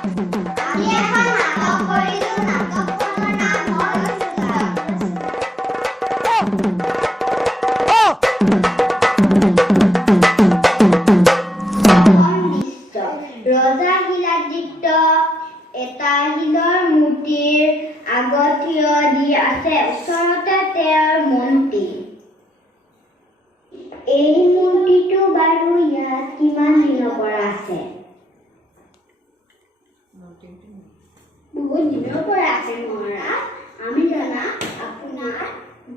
আমি এখন নাটক কৰিলো নাটকখনৰ নাম হ'ল ৰজা শিলাদিত্য এটা শিলৰ মূৰ্তিৰ আগত থিয় দি আছে ওচৰতে তেওঁৰ মন্ত্ৰী এই মূৰ্তিটো বাৰু ইয়াত কিমান দিনৰ পৰা আছে বহুত দিনৰ পৰা আছে মহাৰাজ আমি জানা আপোনাৰ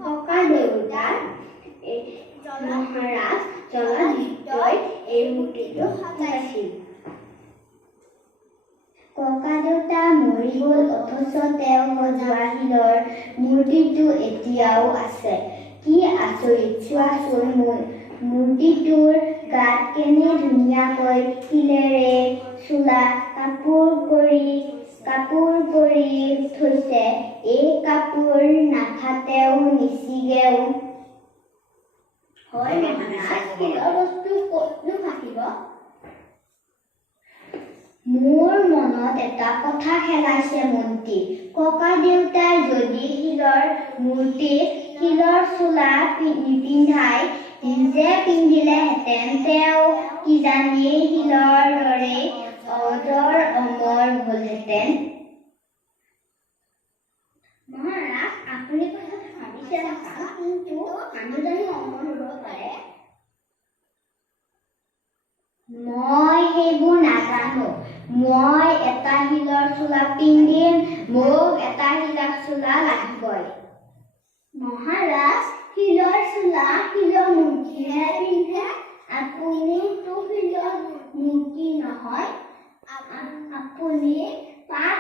ককা দেউতাৰ মহাৰাজ জলাদিত্যই এই মূৰ্তিটো সজাইছিল ককা দেউতা মৰি গ'ল অথচ তেওঁ সজোৱা শিলৰ মূৰ্তিটো এতিয়াও আছে কি আচৰিত চোৱাচোন মূৰ্তিটোৰ গাত কেনে ধুনীয়াকৈ শিলেৰে চোলা কাপোৰ কৰি থৈছে এই কাপোৰ নাফাটেও নিছিগেও হয় মহাৰাজ শিলৰ বস্তু ক'তনো ফাটিব মোৰ মনত এটা কথা খেলাইছে মন্ত্ৰী ককা দেউতাই যদি শিলৰ মূৰ্তিত শিলৰ চোলা নিপিন্ধাই নিজে পিন্ধিলেহেঁতেন তেওঁ কিজানি শিলৰ দৰে অজৰ অমৰ হ'লহেঁতেন মহাৰাজ আপুনি কথাটো ভাবিছে কিন্তু আমি জানো অমৰ হ'ব পাৰে মই সেইবোৰ নাজানো মই এটা শিলৰ চোলা পিন্ধিম মোক এটা শিলৰ চোলা লাগিবই মহাৰাজ শিলৰ চোলা শিলৰ মূৰ্তিহে পিন্ধে আপুনিতো শিলৰ মূৰ্তি নহয় আপুনি পাত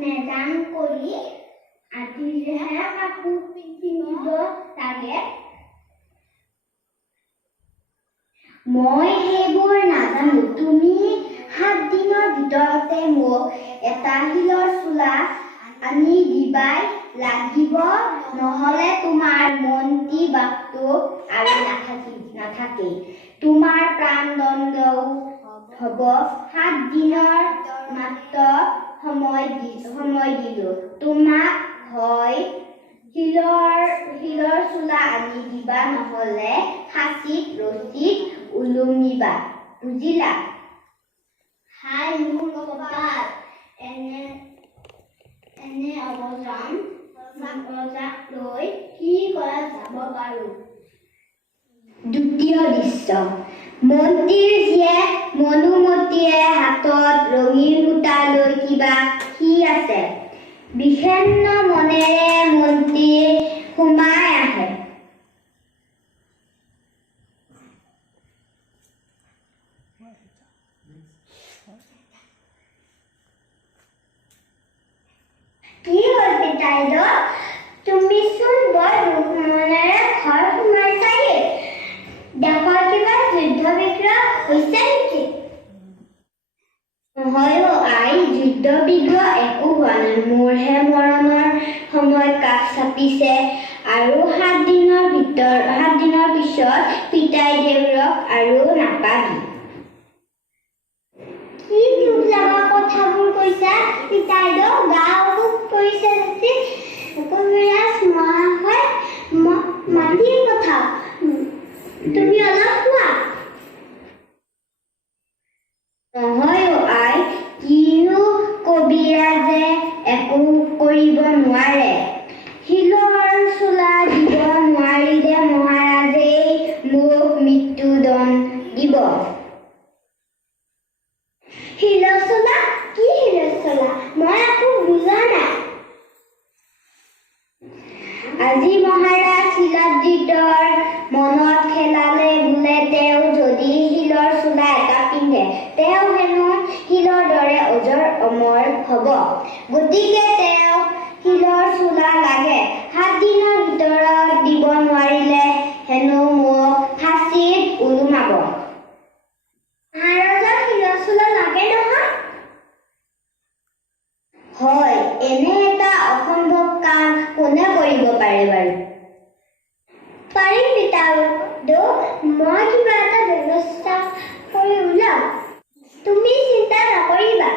মেদান কৰি আজিহে কাপোৰ পিন্ধিব লাগে মই সেইবোৰ নাজানো তুমি 7 দিনৰ ভিতৰতে মোক এটা শিলৰ চোলা আনি দিবাই লাগিব নহ'লে তোমাৰ মন্ত্ৰী বাপটো আৰু নাথাকে তোমাৰ প্ৰাণদণ্ডও হ'ব 7 দিনৰ মাত্ৰ সময় দিলো তোমাক হয় শিলৰ চোলা আনি দিবা নহ'লে ফাঁচীত ৰছীত ওলমিবা বুজিলা হাই মোৰ কপাল এনে অৱজান ৰজাক লৈ কি কৰা যাব পাৰো দ্বিতীয় দৃশ্য মন্ত্ৰীৰ জীয়েক মনুমতীয়ে হাতত ৰঙীন সূতা লৈ কিবা কি আছে বিষণ্ণ মনেৰে মন্ত্ৰী সোমাই আহে কি হ'ল পিতাইদেউ তুমিচোন বৰ দুখ মনেৰে ঘৰ সোমাইছাহি দেশৰ কিবা যুদ্ধ বিগ্ৰহ হৈছে নেকি নহয় আই যুদ্ধ বিগ্ৰহ একো হোৱা নাই মোৰহে মৰণৰ সময় কাষ চাপিছে আৰু 7 দিনৰ পিছত পিতাইদেউৰক আৰু নাপাবি কি দুখ লগা কথাবোৰ কৈছা পিতাইদেউ গা অসুখ কৰিছে যদি কবিৰাজ মহাশয় মাটিৰ কথা তুমি অলপ কোৱা নহয় আই কিনো কবিৰাজে একো কৰিব নোৱাৰে শিলৰ চোলা দিব নোৱাৰিলে মহাৰাজেই মোক মৃত্যুদণ্ড দিব শিলৰ চোলা কি শিলৰ চোলা মই একো বুজা নাই আজি মহাৰাজ শিলাদিত্যৰ মনত খেলালে বোলে তেওঁ যদি শিলৰ চোলা এটা পিন্ধে তেওঁ হেনো শিলৰ দৰে অজৰ অমৰ হ'ব গতিকে তেওঁ শিলৰ চোলা লাগে 7 দিনৰ ভিতৰত দিব নোৱাৰিলে হেনো মোক ফাঁচীত ওলোমাব মহাৰাজৰ শিলৰ চোলা লাগে নহয় হয় এনে এটা অসম্ভৱ কাম কোনে কৰিব পাৰে বাৰু পাৰিম পিতাইদেউ মই কিবা এটা ব্যৱস্থা কৰি ওলাম তুমি চিন্তা নকৰিবা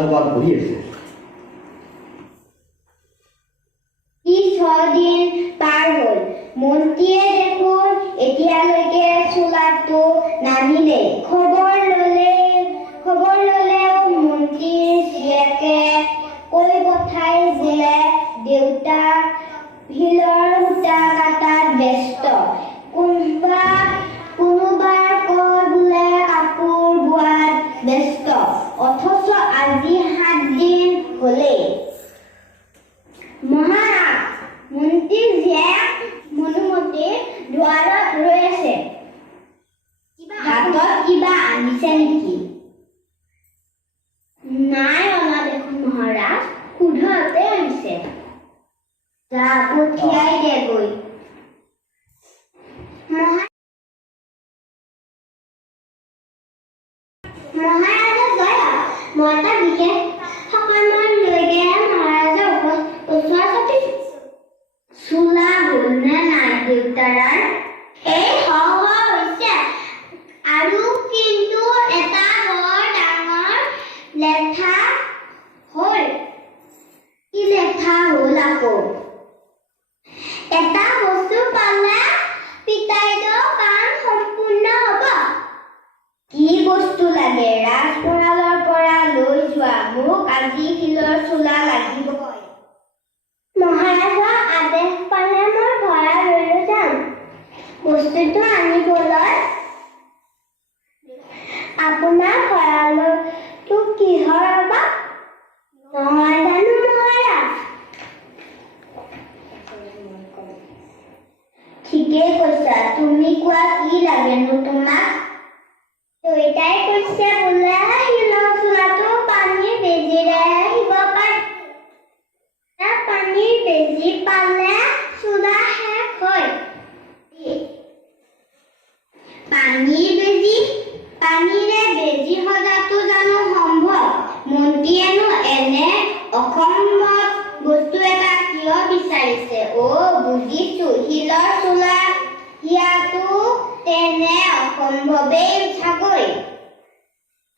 সভাত বহি আছে। দিন পাৰ হ'ল মন্ত্ৰীয়ে দেখোন এতিয়ালৈকে চোলাটো নানিলে। খবৰ ল'লেও মন্ত্ৰীৰ জীয়েকে কৈ পঠাই যে দেউতাক শিলৰ সূতা কাটাত ব্যস্ত। কোনোবাই কয় বোলে কাপোৰ বোৱাত ব্যস্ত। অথচ আজি 7 দিন হ'লেই। মহাৰাজ, মন্ত্ৰীৰ জীয়েক মনুমতী দুৱাৰত ৰৈ আছে। হাতত কিবা আনিছে নেকি? নাই অনা দেখোন মহাৰাজ, শুধতে আনিছে। যা পঠিয়াই দে গৈ। মহাৰাজা দয়া, মই এটা বিশেষ সকামত লৈকে মহাৰাজৰ ওচৰ চাপিছো। চোলা হ'লনে নাই দেউতাৰাৰ? এই হৈছে আৰু কিন্তু এটা বৰ ডাঙৰ লেঠা হ'ল। কি লেঠা হ'ল আকৌ? এটা বস্তু পালে পিতাইদেউ কাম সম্পূৰ্ণ হ'ব। কি বস্তু লাগে? ৰাজভঁৰালৰ পৰা লৈ যোৱা। মোক আজি শিলৰ চোলা লাগিবই। মহাৰাজৰ আদেশ পালে মই ভঁৰাল লৈ যাম। বস্তুটো আনিবলৈ আপোনাৰ ভঁৰালটো কিহৰ বা? নহয় জানো মহাৰাজ? ঠিকেই কৈছা। তুমি কোৱা, কি লাগেনো তোমাক? দেউতাই কৈছে বোলে শিলৰ চোলাটো পানীৰ বেজীৰে আহিব পাৰি। পানীৰ বেজী পালে চোলা শেষ হয়। পানীৰে বেজী সজাটো জানো সম্ভৱ? মন্ত্ৰীয়েনো এনে অসম্ভৱ বস্তু এটা কিয় বিচাৰিছে? বুজিছো, শিলৰ চোলা হিয়াটো তেনে অসম্ভৱেই চাগৈ।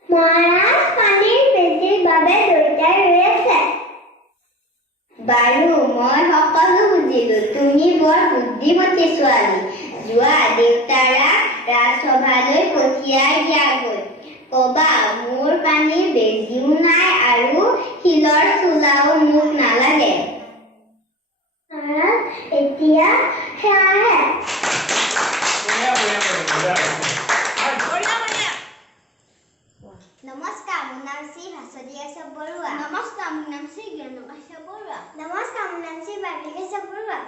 মহাৰাজ, পানীৰ বেজীৰ বাবে দেউতাই ৰৈ আছে। বাৰু, মই সকলো বুজিলো। তুমি বৰ বুদ্ধিমতী ছোৱালী। যোৱা, দেউতাৰাক ৰাজসভালৈ পঠিয়াই দিয়াগৈ। কবা, মোৰ পানীৰ বেজীও নাই আৰু শিলৰ চোলাও মোক নালাগে। এতিয়া সেয়াহে। নমস্কাৰ, মোৰ নাম শ্ৰী ভাস্বতী কাশ্যপ বৰুৱা। নমস্কাৰ, মোৰ নাম শ্ৰী জ্ঞান কাশ্যপ বৰুৱা। নমস্কাৰ, মোৰ নাম শ্ৰী বাৰ্বী কাশ্যপ বৰুৱা।